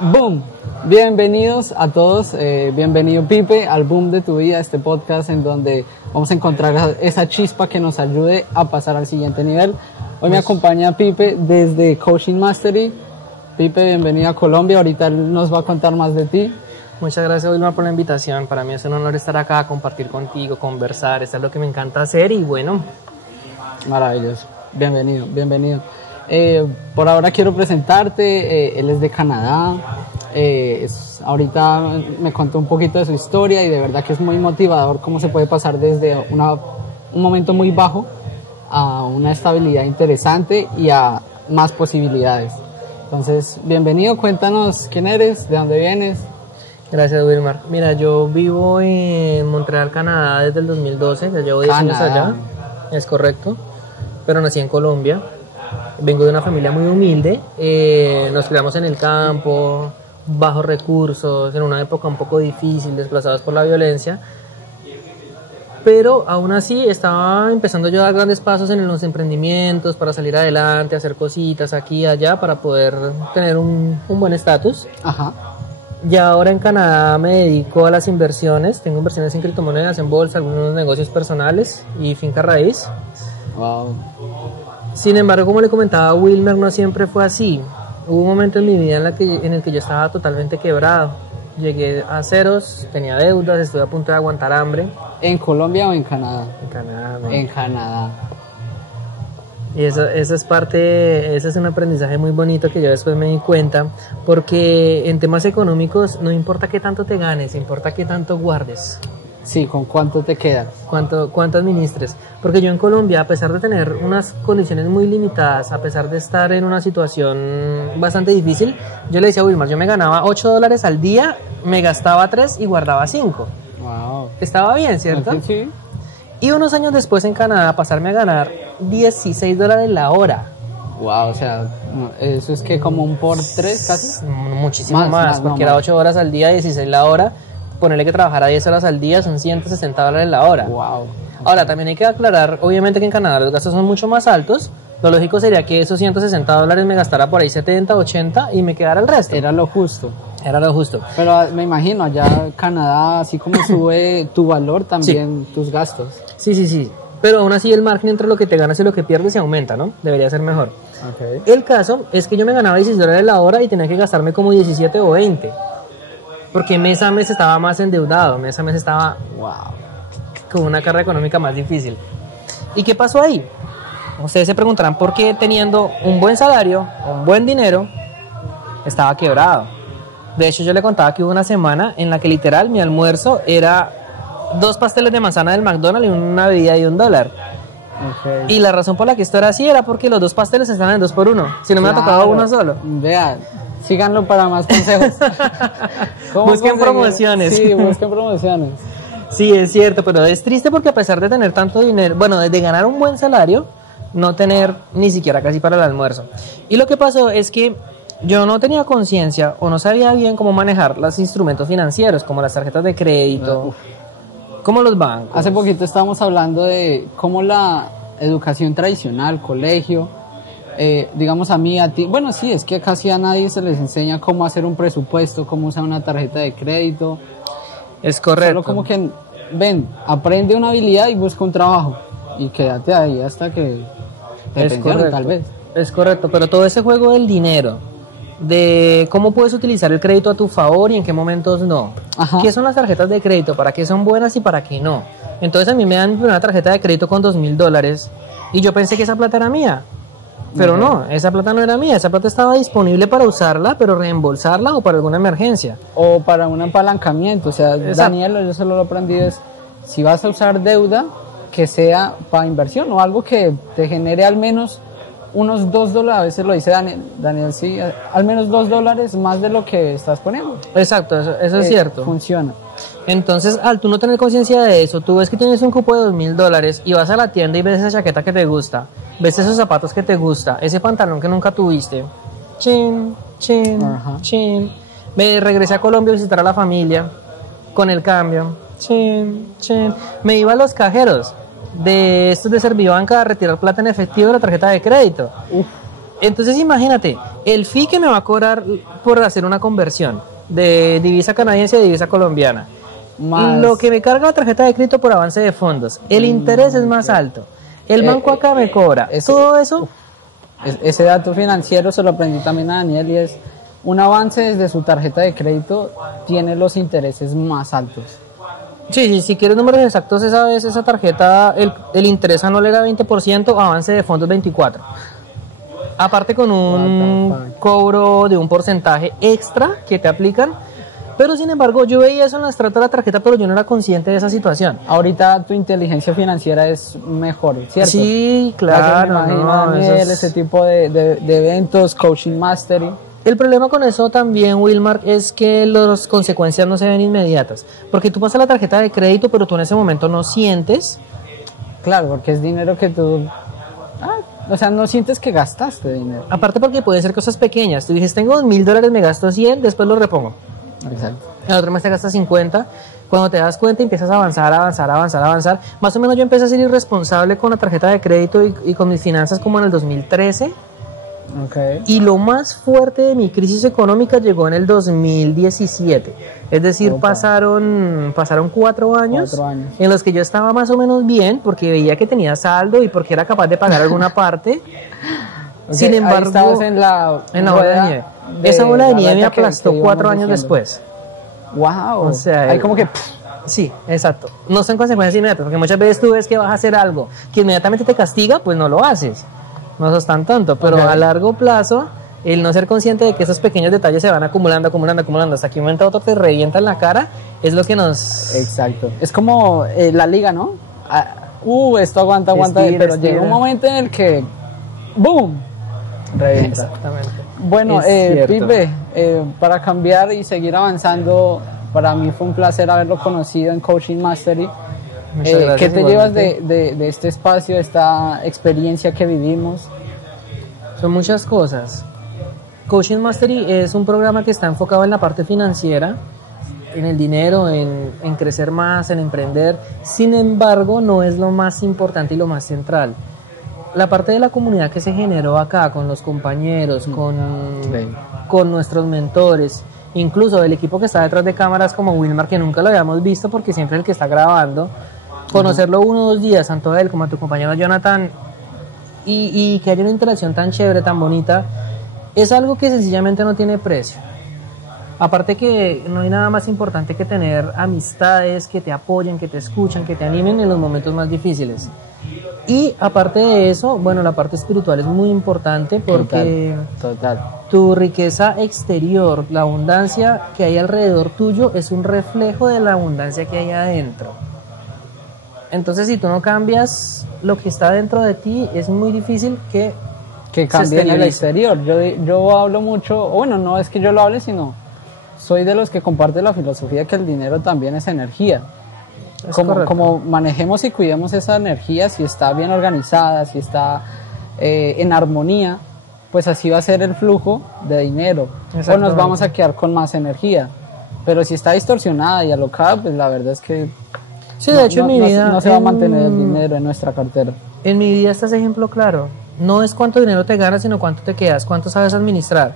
Boom, bienvenidos a todos, bienvenido Pipe al Boom de tu vida, este podcast en donde vamos a encontrar esa chispa que nos ayude a pasar al siguiente nivel. Hoy me acompaña Pipe desde Coaching Mastery. Pipe, bienvenido a Colombia, ahorita él nos va a contar más de ti. Muchas gracias, Wilmar, por la invitación. Para mí es un honor estar acá, compartir contigo, conversar, esto es lo que me encanta hacer y bueno. Maravilloso, bienvenido. Por ahora quiero presentarte, él es de Canadá, ahorita me contó un poquito de su historia y de verdad que es muy motivador cómo se puede pasar desde un momento muy bajo a una estabilidad interesante y a más posibilidades. Entonces, bienvenido, cuéntanos quién eres, de dónde vienes. Gracias, Wilmar. Mira, yo vivo en Montreal, Canadá desde el 2012, ya llevo 10 años allá, es correcto, pero nací en Colombia. Vengo de una familia muy humilde, nos criamos en el campo, bajos recursos, en una época un poco difícil, desplazados por la violencia, pero aún así estaba empezando yo a dar grandes pasos en los emprendimientos para salir adelante, hacer cositas aquí y allá para poder tener un buen estatus. Ajá. Y ahora en Canadá me dedico a las inversiones, tengo inversiones en criptomonedas, en bolsa, algunos negocios personales y finca raíz. Wow. Sin embargo, como le comentaba a Wilmer, no siempre fue así. Hubo un momento en mi vida en el que yo estaba totalmente quebrado. Llegué a ceros, tenía deudas, estuve a punto de aguantar hambre. ¿En Colombia o en Canadá? En Canadá, ¿no? En Canadá. Y eso es parte, ese es un aprendizaje muy bonito que yo después me di cuenta, porque en temas económicos no importa qué tanto te ganes, importa qué tanto guardes. Sí, ¿con cuánto te queda? ¿Cuánto administres? Porque yo en Colombia, a pesar de tener unas condiciones muy limitadas, a pesar de estar en una situación bastante difícil, yo le decía a Wilmar, yo me ganaba $8 al día, me gastaba 3 y guardaba 5. Wow. Estaba bien, ¿cierto? Sí. Y unos años después en Canadá, pasarme a ganar $16 la hora. Wow, o sea, eso es que como un por 3 casi. Muchísimo más porque era 8 horas al día, 16 la hora. Ponerle que trabajara 10 horas al día son $160 la hora. Wow. Ahora, también hay que aclarar, obviamente que en Canadá los gastos son mucho más altos. Lo lógico sería que esos $160 me gastara por ahí 70, 80 y me quedara el resto. Era lo justo. Era lo justo. Pero me imagino, allá Canadá, así como sube tu valor, también sí. Tus gastos. Sí. Pero aún así el margen entre lo que te ganas y lo que pierdes se aumenta, ¿no? Debería ser mejor. Okay. El caso es que yo me ganaba $16 la hora y tenía que gastarme como 17 o 20. Porque mes a mes estaba más endeudado, mes a mes estaba con una carga económica más difícil. ¿Y qué pasó ahí? Ustedes se preguntarán por qué teniendo un buen salario, un buen dinero, estaba quebrado. De hecho, yo le contaba que hubo una semana en la que literal mi almuerzo era 2 pasteles de manzana del McDonald's y una bebida de $1. Okay. Y la razón por la que esto era así era porque los 2 pasteles estaban en 2 por 1. Si no me ha tocado uno solo. Vea, síganlo para más consejos. Busquen promociones. Sí, busquen promociones. Sí, es cierto, pero es triste porque a pesar de tener tanto dinero, bueno, de ganar un buen salario, no tener ni siquiera casi para el almuerzo. Y lo que pasó es que yo no tenía conciencia o no sabía bien cómo manejar los instrumentos financieros, como las tarjetas de crédito, como los bancos. Hace poquito estábamos hablando de cómo la educación tradicional, colegio, digamos a mí, a ti, bueno, sí, es que casi a nadie se les enseña cómo hacer un presupuesto, cómo usar una tarjeta de crédito. Es correcto. Solo como que, aprende una habilidad y busca un trabajo y quédate ahí hasta que te pensionen, tal vez. Es correcto, pero todo ese juego del dinero, de cómo puedes utilizar el crédito a tu favor y en qué momentos no. Ajá. ¿Qué son las tarjetas de crédito? ¿Para qué son buenas y para qué no? Entonces a mí me dan mi primera tarjeta de crédito con $2,000 y yo pensé que esa plata era mía. Pero no, esa plata no era mía, esa plata estaba disponible para usarla, pero reembolsarla o para alguna emergencia. O para un apalancamiento, o sea, exacto. Daniel, yo solo lo aprendí es, si vas a usar deuda, que sea para inversión o algo que te genere al menos unos $2, a veces lo dice Daniel, sí, al menos $2 más de lo que estás poniendo. Exacto, eso es cierto. Funciona. Entonces, al tú no tener conciencia de eso, tú ves que tienes un cupo de $2,000 y vas a la tienda y ves esa chaqueta que te gusta, ves esos zapatos que te gusta, ese pantalón que nunca tuviste, chin, me regresé a Colombia a visitar a la familia con el cambio, me iba a los cajeros de estos de Servibanca a retirar plata en efectivo de la tarjeta de crédito. Entonces imagínate, el fee que me va a cobrar por hacer una conversión de divisa canadiense a divisa colombiana, Más, lo que me carga la tarjeta de crédito por avance de fondos, el interés es más alto, el banco acá me cobra, todo eso. Ese dato financiero se lo aprendí también a Daniel, y es un avance desde su tarjeta de crédito tiene los intereses más altos. Sí, si quieres números exactos, esa tarjeta, el interés anual era 20%, avance de fondos 24%. Aparte con un cobro de un porcentaje extra que te aplican, pero sin embargo yo veía eso en la extracto de la tarjeta, pero yo no era consciente de esa situación. Ahorita tu inteligencia financiera es mejor, ¿cierto? Sí, claro. Daniel, ese tipo de eventos, coaching mastery. El problema con eso también, Wilmar, es que las consecuencias no se ven inmediatas, porque tú pasas la tarjeta de crédito, pero tú en ese momento no sientes. Claro, porque es dinero que tú... o sea, no sientes que gastaste dinero. Aparte porque pueden ser cosas pequeñas. Tú dices, tengo $1,000, me gasto 100, después lo repongo. Exacto. El otro mes te gastas 50. Cuando te das cuenta empiezas a avanzar. Más o menos yo empecé a ser irresponsable con la tarjeta de crédito y con mis finanzas como en el 2013. Okay. Y lo más fuerte de mi crisis económica llegó en el 2017. Es decir, pasaron 4 años en los que yo estaba más o menos bien porque veía que tenía saldo y porque era capaz de pagar alguna parte. Sin embargo, estabas en la bola de nieve. Esa bola de nieve me aplastó 4 años después. Wow. O sea, hay como que... Sí, exacto. No son consecuencias inmediatas, porque muchas veces tú ves que vas a hacer algo que inmediatamente te castiga, pues no lo haces. No sos tan tonto, pero a largo plazo, el no ser consciente de que esos pequeños detalles se van acumulando, hasta que un momento a otro te revienta en la cara, es lo que nos... Exacto. Es como la liga, ¿no? Esto aguanta, pero llega un momento en el que... ¡Boom! Revienta. Exactamente. Bueno, Pipe, para cambiar y seguir avanzando, para mí fue un placer haberlo conocido en Coaching Mastery. ¿Qué te llevas de este espacio, de esta experiencia que vivimos? Son muchas cosas. Coaching Mastery es un programa que está enfocado en la parte financiera, en el dinero, en crecer más, en emprender. Sin embargo, no es lo más importante y lo más central. La parte de la comunidad que se generó acá, con los compañeros, con nuestros mentores, incluso el equipo que está detrás de cámaras como Wilmar, que nunca lo habíamos visto porque siempre es el que está grabando, conocerlo 1 o 2 días, tanto a él como a tu compañero Jonathan, y que haya una interacción tan chévere, tan bonita, es algo que sencillamente no tiene precio. Aparte que no hay nada más importante que tener amistades que te apoyen, que te escuchan, que te animen en los momentos más difíciles. Y aparte de eso, bueno, la parte espiritual es muy importante porque Total. Tu riqueza exterior, la abundancia que hay alrededor tuyo, es un reflejo de la abundancia que hay adentro. Entonces, si tú no cambias lo que está dentro de ti, es muy difícil que cambie en el exterior. Yo hablo mucho, bueno, no es que yo lo hable, sino soy de los que comparte la filosofía que el dinero también es energía. Como manejemos y cuidemos esa energía, si está bien organizada, si está en armonía, pues así va a ser el flujo de dinero, o nos vamos a quedar con más energía. Pero si está distorsionada y alocada, pues la verdad es que sí, de hecho en mi vida no se va a mantener el dinero en nuestra cartera. En mi vida está ese ejemplo claro. No es cuánto dinero te ganas, sino cuánto te quedas, cuánto sabes administrar.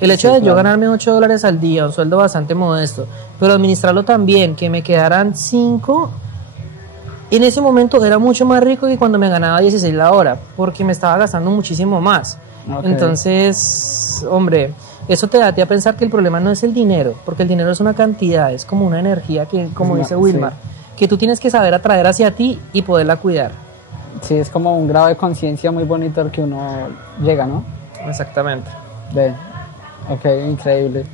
El hecho de yo ganarme $8 al día, un sueldo bastante modesto, pero administrarlo también, que me quedaran 5, en ese momento era mucho más rico que cuando me ganaba 16 la hora, porque me estaba gastando muchísimo más. Entonces, hombre, eso te da a pensar que el problema no es el dinero, porque el dinero es una cantidad, es como una energía que, como dice Wilmar, que tú tienes que saber atraer hacia ti y poderla cuidar. Sí, es como un grado de conciencia muy bonito al que uno llega, ¿no? Exactamente. Ok, increíble.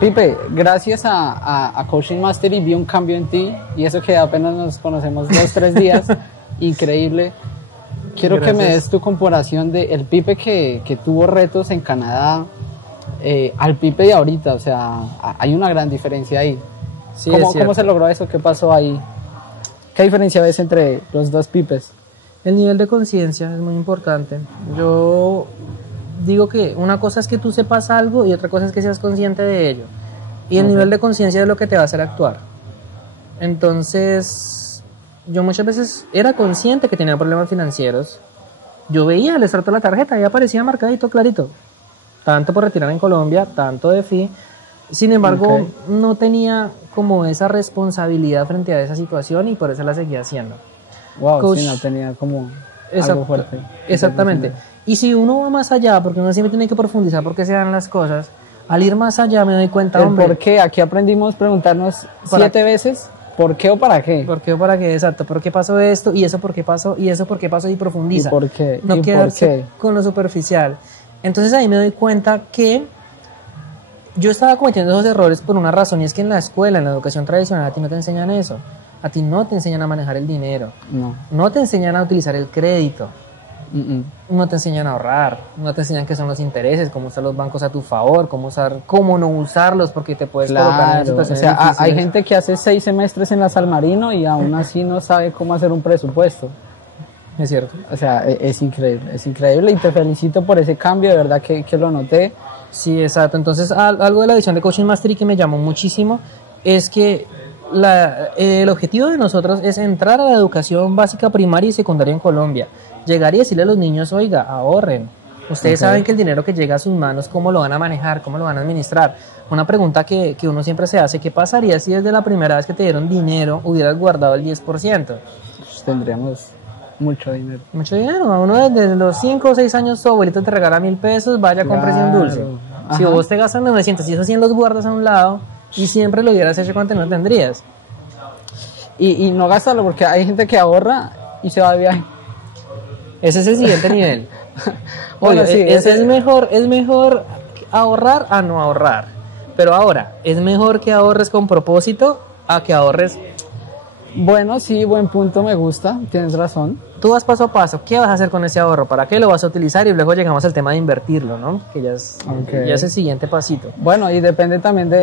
Pipe, gracias a Coaching Mastery vi un cambio en ti, y eso que apenas nos conocemos 2-3 días, increíble. Quiero que me des tu comparación de el Pipe que tuvo retos en Canadá al Pipe de ahorita, o sea, hay una gran diferencia ahí. Sí, ¿Cómo se logró eso? ¿Qué pasó ahí? ¿Qué diferencia ves entre los dos Pipes? El nivel de conciencia es muy importante. Yo digo que una cosa es que tú sepas algo y otra cosa es que seas consciente de ello. Y el nivel de conciencia es lo que te va a hacer actuar. Entonces, yo muchas veces era consciente que tenía problemas financieros, yo veía el extracto de la tarjeta y aparecía marcadito clarito, tanto por retirar en Colombia, tanto de fee. Sin embargo, no tenía como esa responsabilidad frente a esa situación y por eso la seguía haciendo. Wow, Coach, sí, no tenía como algo fuerte. Exactamente. Y si uno va más allá, porque uno siempre tiene que profundizar por qué se dan las cosas, al ir más allá me doy cuenta, hombre, ¿por qué? Aquí aprendimos a preguntarnos 7 veces, ¿por qué o para qué? ¿Por qué o para qué? Exacto. ¿Por qué pasó esto? ¿Y eso por qué pasó? ¿Y eso por qué pasó? Y profundiza. ¿Y por qué? No quedarse con lo superficial. Entonces ahí me doy cuenta que yo estaba cometiendo esos errores por una razón, y es que en la escuela, en la educación tradicional, a ti no te enseñan eso. A ti no te enseñan a manejar el dinero. No te enseñan a utilizar el crédito. No te enseñan a ahorrar. No te enseñan qué son los intereses, cómo usar los bancos a tu favor, cómo no usarlos, porque te puedes colocar en situaciones difíciles. Hay gente que hace 6 semestres en la San Marino y aún así no sabe cómo hacer un presupuesto. Es cierto. O sea, es increíble y te felicito por ese cambio, de verdad que lo noté. Sí, exacto. Entonces, algo de la edición de Coaching Mastery que me llamó muchísimo es que el objetivo de nosotros es entrar a la educación básica primaria y secundaria en Colombia. Llegar y decirle a los niños, oiga, ahorren. Ustedes saben que el dinero que llega a sus manos, ¿cómo lo van a manejar? ¿Cómo lo van a administrar? Una pregunta que uno siempre se hace, ¿qué pasaría si desde la primera vez que te dieron dinero hubieras guardado el 10%? Pues tendríamos mucho dinero. Mucho dinero. A uno desde los 5 o 6 años su abuelito te regala 1.000 pesos, vaya, cómprese un dulce. Si vos te gastas 900 y esos 100 los guardas a un lado y siempre lo hubieras hecho cuando no tendrías. Y no gastarlo, porque hay gente que ahorra y se va de viaje. Ese es el siguiente nivel. Bueno, sí, es mejor ahorrar a no ahorrar. Pero ahora, es mejor que ahorres con propósito a que ahorres. Bueno, sí, buen punto, me gusta, tienes razón. Tú vas paso a paso, ¿qué vas a hacer con ese ahorro? ¿Para qué lo vas a utilizar? Y luego llegamos al tema de invertirlo, ¿no? Que ya es el siguiente pasito. Bueno, y depende también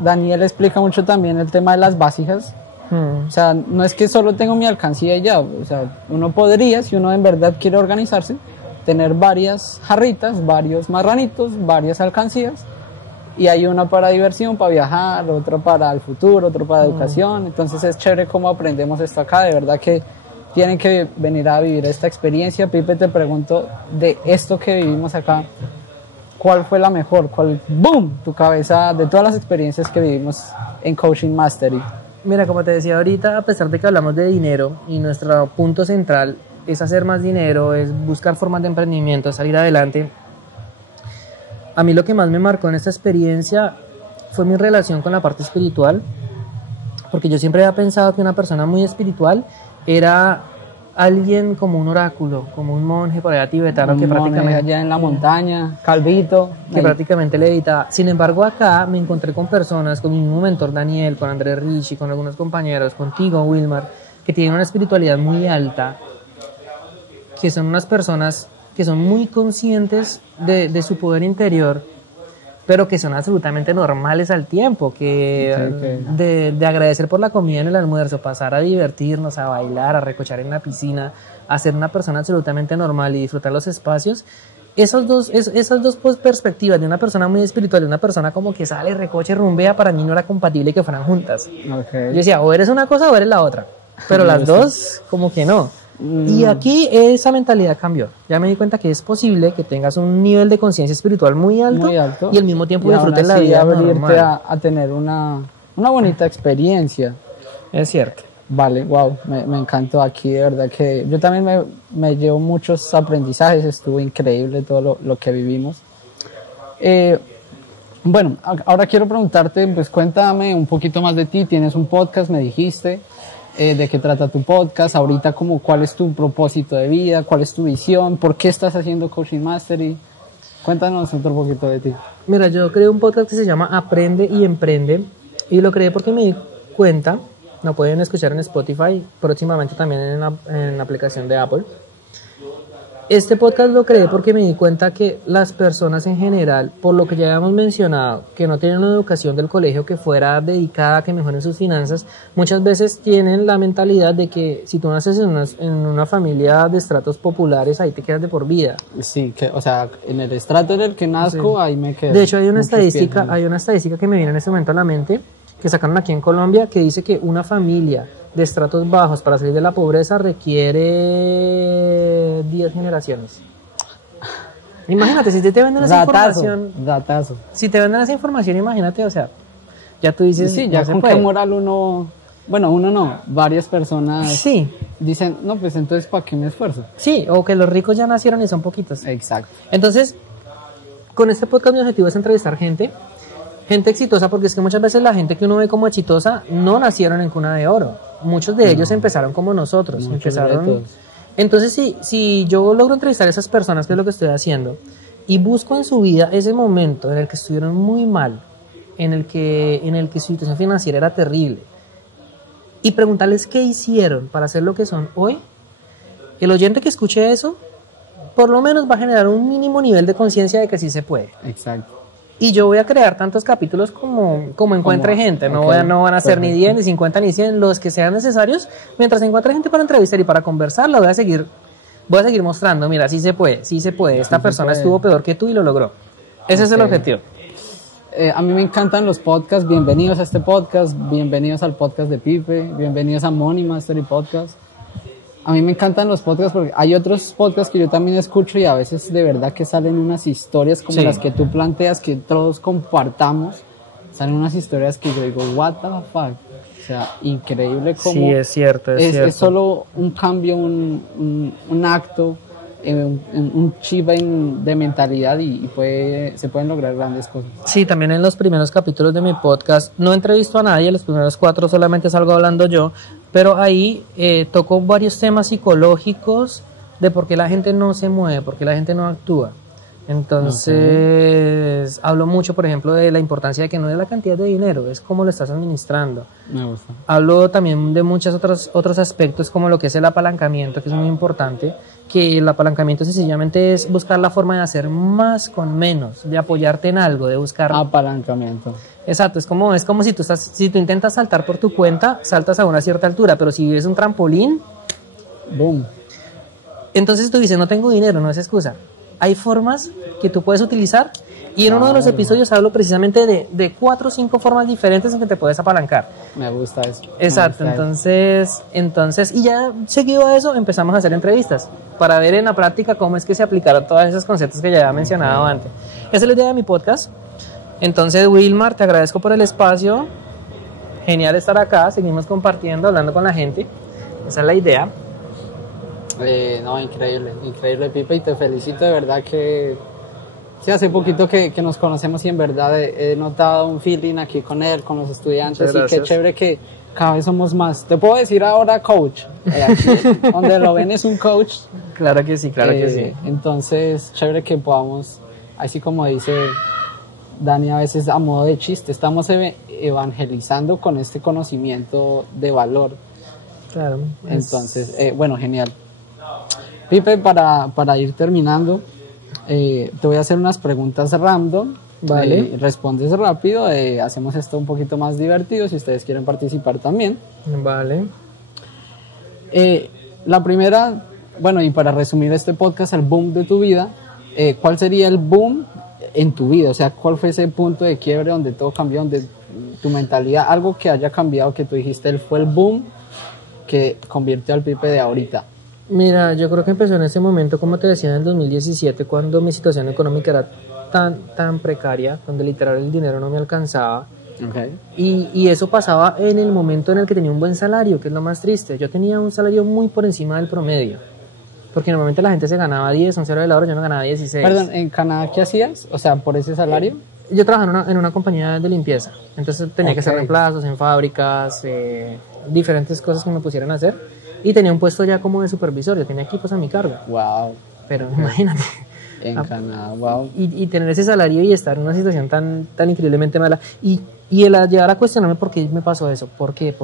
Daniel explica mucho también el tema de las básicas. O sea, no es que solo tengo mi alcancía y ya, o sea, uno podría, si uno en verdad quiere organizarse, tener varias jarritas, varios marranitos, varias alcancías, y hay una para diversión, para viajar, otra para el futuro, otra para educación. Entonces es chévere cómo aprendemos esto acá, de verdad que tienen que venir a vivir esta experiencia. Pipe, te pregunto, de esto que vivimos acá, ¿cuál fue la mejor? ¡Boom! Tu cabeza, de todas las experiencias que vivimos en Coaching Mastery. Mira, como te decía ahorita, a pesar de que hablamos de dinero y nuestro punto central es hacer más dinero, es buscar formas de emprendimiento, salir adelante, a mí lo que más me marcó en esta experiencia fue mi relación con la parte espiritual, porque yo siempre había pensado que una persona muy espiritual era alguien como un oráculo, como un monje por allá tibetano, que prácticamente allá en la montaña, calvito, que prácticamente le editaba. Sin embargo, acá me encontré con personas, con mi mismo mentor Daniel, con Andrés Ricci, con algunos compañeros, contigo Wilmar, que tienen una espiritualidad muy alta, que son unas personas que son muy conscientes de su poder interior, pero que son absolutamente normales al tiempo, de agradecer por la comida en el almuerzo, pasar a divertirnos, a bailar, a recochar en la piscina, a ser una persona absolutamente normal y disfrutar los espacios. Esas dos perspectivas de una persona muy espiritual y una persona como que sale, recoche, rumbea, para mí no era compatible que fueran juntas. Yo decía, o eres una cosa o eres la otra, pero las dos como que no. Y aquí esa mentalidad cambió. Ya me di cuenta que es posible que tengas un nivel de conciencia espiritual muy alto y al mismo tiempo disfrutes la vida abrirte a tener una bonita experiencia. Es cierto. Vale, wow, me encantó aquí, de verdad que yo también me llevo muchos aprendizajes, estuvo increíble todo lo que vivimos. Bueno, ahora quiero preguntarte, pues cuéntame un poquito más de ti. Tienes un podcast, me dijiste. ¿De qué trata tu podcast? Ahorita, ¿cuál es tu propósito de vida? ¿Cuál es tu visión? ¿Por qué estás haciendo Coaching Mastery? Cuéntanos otro poquito de ti. Mira, yo creé un podcast que se llama Aprende y Emprende, y lo creé porque me di cuenta, lo pueden escuchar en Spotify, próximamente también en la aplicación de Apple. Este podcast lo creé porque me di cuenta que las personas en general, por lo que ya habíamos mencionado, que no tienen una educación del colegio que fuera dedicada a que mejoren sus finanzas, muchas veces tienen la mentalidad de que si tú naces en una familia de estratos populares, ahí te quedas de por vida. Sí, o sea, en el estrato en el que nazco, ahí me quedo. De hecho, hay una estadística que me viene en este momento a la mente, que sacaron aquí en Colombia, que dice que una familia de estratos bajos para salir de la pobreza requiere 10 generaciones. Imagínate, si te venden esa información... Datazo. Si te venden esa información, imagínate, o sea, ya tú dices... Sí, ya no se con puede. qué moral uno... Bueno, uno no, varias personas Sí, dicen, no, pues entonces, ¿para qué me esfuerzo? sí, o que los ricos ya nacieron y son poquitos. Exacto. Entonces, con este podcast mi objetivo es entrevistar gente exitosa, porque es que muchas veces la gente que uno ve como exitosa no nacieron en cuna de oro. Muchos de ellos empezaron como nosotros. Muchos retos. Entonces, si yo logro entrevistar a esas personas, que es lo que estoy haciendo, y busco en su vida ese momento en el que estuvieron muy mal, en el que su situación financiera era terrible, y preguntarles qué hicieron para ser lo que son hoy, el oyente que escuche eso, por lo menos va a generar un mínimo nivel de conciencia de que sí se puede. Exacto. Y yo voy a crear tantos capítulos como encuentre gente. No, ok, no van a ser ni perfecto. 10, ni 50, ni 100, los que sean necesarios. Mientras encuentre gente para entrevistar y para conversar, la voy a seguir mostrando. Mira, sí se puede, sí se puede. Esta persona puede. estuvo peor que tú y lo logró. Ese es el Ok. objetivo. A mí me encantan los podcasts, bienvenidos a este podcast, bienvenidos al podcast de Pipe, bienvenidos a Money Mastery Podcast. A mí me encantan los podcasts porque hay otros podcasts que yo también escucho y a veces de verdad que salen unas historias como Sí. las que tú planteas, que todos compartamos, salen unas historias que yo digo, what the fuck, o sea, increíble como Sí, es cierto, es solo un cambio, un acto, un chip de mentalidad y se pueden lograr grandes cosas. Sí, también en los primeros capítulos de mi podcast no entrevisto a nadie, los primeros 4 solamente salgo hablando yo, pero ahí toco varios temas psicológicos de por qué la gente no se mueve, por qué la gente no actúa. Entonces, hablo mucho, por ejemplo, de la importancia de que no es la cantidad de dinero, es cómo lo estás administrando. Me gusta. Hablo también de muchos otros aspectos como lo que es el apalancamiento, que es muy importante, que el apalancamiento sencillamente es buscar la forma de hacer más con menos, de apoyarte en algo, de buscar... Apalancamiento. Exacto, es como si tú intentas saltar por tu cuenta, saltas a una cierta altura, pero si vives un trampolín, Boom. entonces tú dices, no tengo dinero, no es excusa. Hay formas que tú puedes utilizar y en uno de los episodios hablo precisamente de 4 o 5 formas diferentes en que te puedes apalancar. Me gusta eso. Exacto, Me gusta eso. entonces, y ya seguido a eso empezamos a hacer entrevistas para ver en la práctica cómo es que se aplicaron todos esos conceptos que ya había mencionado antes. Esa es la idea de mi podcast. Entonces, Wilmar, te agradezco por el espacio. Genial estar acá, seguimos compartiendo, hablando con la gente. Esa es la idea. No, increíble Pipe, y te felicito de verdad que sí, hace poquito que nos conocemos y en verdad he notado un feeling aquí con él, con los estudiantes, Muchas y qué gracias. chévere que cada vez somos más. Te puedo decir ahora coach, aquí, donde lo ven es un coach. Claro que sí, claro que sí. Entonces, chévere que podamos, así como dice Dani a veces a modo de chiste, estamos evangelizando con este conocimiento de valor. Claro. Entonces, bueno, genial. Pipe, para ir terminando, te voy a hacer unas preguntas random. Vale. Respondes rápido, hacemos esto un poquito más divertido si ustedes quieren participar también. Vale. La primera, bueno, y para resumir este podcast, el boom de tu vida, ¿cuál sería el boom en tu vida? O sea, ¿cuál fue ese punto de quiebre donde todo cambió, donde tu mentalidad, algo que haya cambiado, que tú dijiste, él fue el boom que convirtió al Pipe de ahorita? Mira, yo creo que empezó en ese momento, como te decía, en el 2017, cuando mi situación económica era tan precaria, donde literal el dinero no me alcanzaba. Okay. Y eso pasaba en el momento en el que tenía un buen salario, que es lo más triste. Yo tenía un salario muy por encima del promedio, porque normalmente la gente se ganaba 10, 11 horas de la hora, yo me ganaba 16. Perdón, ¿en Canadá qué hacías? O sea, por ese salario. Yo trabajaba en una compañía de limpieza, entonces tenía que hacer Ok. reemplazos en fábricas, diferentes cosas que me pusieran a hacer. Y tenía un puesto ya como de supervisor, yo tenía equipos a mi cargo. Wow. Pero imagínate. En Canadá, wow. Y tener ese salario y estar en una situación tan increíblemente mala. Y el llegar a cuestionarme por qué me pasó eso. ¿Por qué?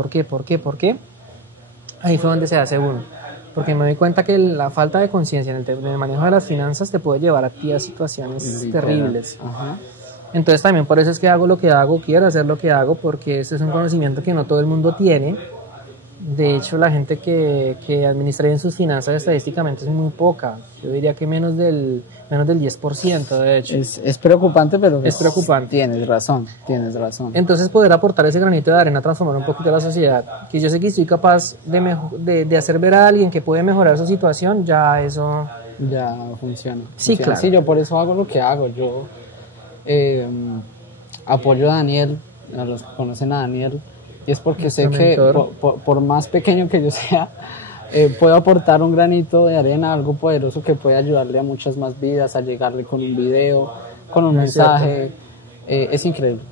Ahí fue donde se hace uno. Porque me doy cuenta que la falta de conciencia en el manejo de las finanzas te puede llevar a ti a situaciones Literal. terribles. Ajá. Entonces también por eso es que hago lo que hago, quiero hacer lo que hago, porque este es un conocimiento que no todo el mundo tiene. De hecho, la gente que administra bien sus finanzas estadísticamente es muy poca. Yo diría que menos del 10%, de hecho. Es preocupante, pero es preocupante. Tienes razón. Entonces, poder aportar ese granito de arena, transformar un poquito la sociedad, que yo sé que estoy capaz de hacer ver a alguien que puede mejorar su situación, ya eso... Ya funciona. Sí, claro. Sí, yo por eso hago lo que hago. Yo apoyo a Daniel, a los que conocen a Daniel, y es porque sé que por más pequeño que yo sea, puedo aportar un granito de arena, algo poderoso que puede ayudarle a muchas más vidas, a llegarle con un video, con un mensaje. Es increíble.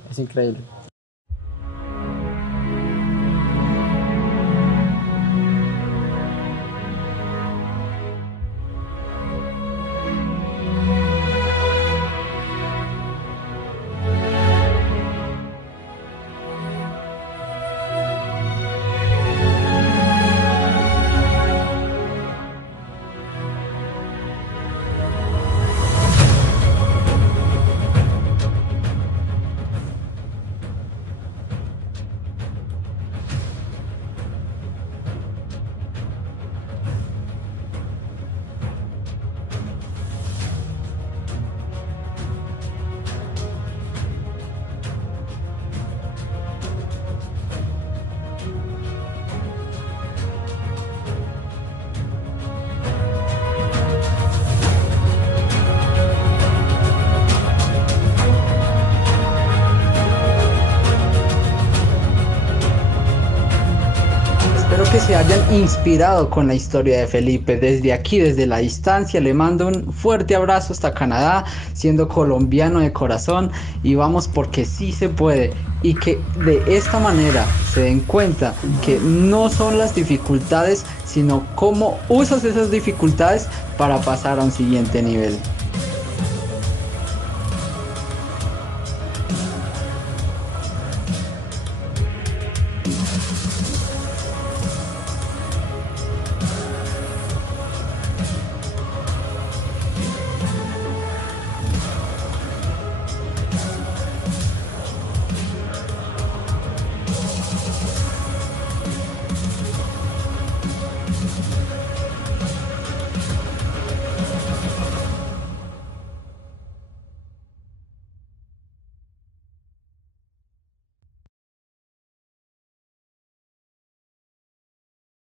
Espero que se hayan inspirado con la historia de Felipe. Desde aquí, desde la distancia, le mando un fuerte abrazo hasta Canadá, siendo colombiano de corazón, y vamos porque sí se puede, y que de esta manera se den cuenta que no son las dificultades, sino cómo usas esas dificultades para pasar a un siguiente nivel.